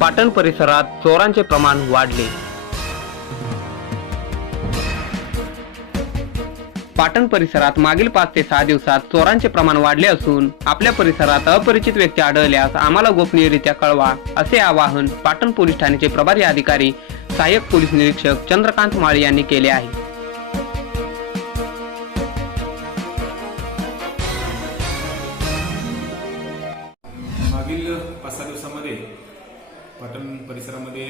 पाटण परिसरात चोरांचे प्रमाण वाढले। पाटण परिसरात मागील 5 ते 6 दिवसात चोरांचे प्रमाण वाढले असून आपल्या परिसरात अपरिचित व्यक्ती आढळल्यास आम्हाला गोपनीयरित्या कळवा, असे आवाहन पाटण पोलीस ठाण्याचे प्रभारी अधिकारी सहाय्यक पोलीस निरीक्षक चंद्रकांत माळी यांनी केले आहे। मागील 5-6 दिवसांमध्ये पाटण परिसरामध्ये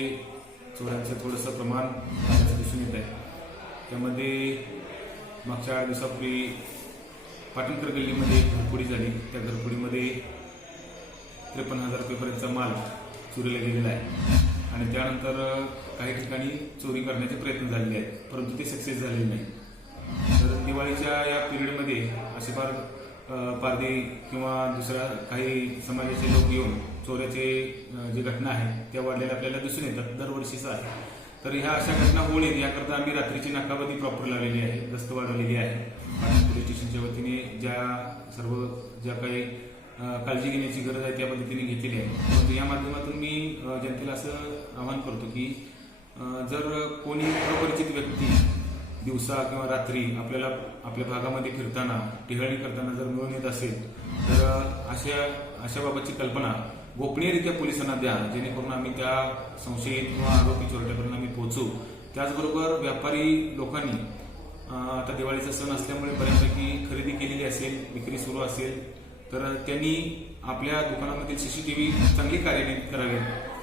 चोरांचं थोडंसं प्रमाण दिसून येत आहे। त्यामध्ये मागच्या 8 दिवसापूर्वी पाटणकर गल्लीमध्ये घरफोडी झाली। त्या घरफोडीमध्ये 53,000 रुपयेपर्यंतचा माल चोरीला गेलेला आहे आणि त्यानंतर काही ठिकाणी चोरी करण्याचे प्रयत्न झालेले आहेत, परंतु ते सक्सेस झालेले नाही। तर दिवाळीच्या या पिरियडमध्ये असे फार पारधी किंवा दुसऱ्या काही समाजाचे लोक येऊन चोऱ्याचे जे घटना आहेत त्या वाढलेल्या आपल्याला दिसून येतात, दरवर्षीच आहे। तर ह्या अशा घटना होऊ नयेत याकरता आम्ही रात्रीची नाकाबंदी प्रॉपर लावलेली आहे, गस्त वाढवलेली आहे। पाटण पोलीस स्टेशनच्या वतीने ज्या काही काळजी घेण्याची गरज आहे त्या पद्धतीने घेतलेली आहे। परंतु या माध्यमातून मी जनतेला असं आवाहन करतो की जर कोणी अपरिचित व्यक्ती दिवसा किंवा रात्री आपल्या भागामध्ये फिरताना टिहळणी करताना जर मिळून येत असेल तर अशा बाबतची कल्पना गोपनीयरित्या पोलिसांना द्या, जेणेकरून आम्ही त्या संशयित किंवा आरोपी चोरट्यापर्यंत आम्ही पोहोचू। त्याचबरोबर व्यापारी लोकांनी आता दिवाळीचा सण असल्यामुळे बऱ्यापैकी खरेदी केलेली असेल, विक्री सुरू असेल तर त्यांनी आपल्या दुकानामधील CCTV चांगली कार्यान्वित करावे,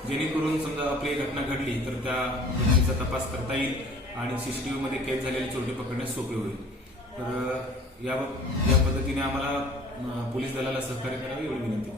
जेणेकरून समजा आपली घटना घडली तर त्या घटनेचा तपास करता येईल आणि CCTV मध्ये कैद झालेले चोरटे पकडण्यास सोपे होईल। तर या पद्धतीने आम्हाला पोलीस दलाला सहकार्य करावे एवढी विनंती।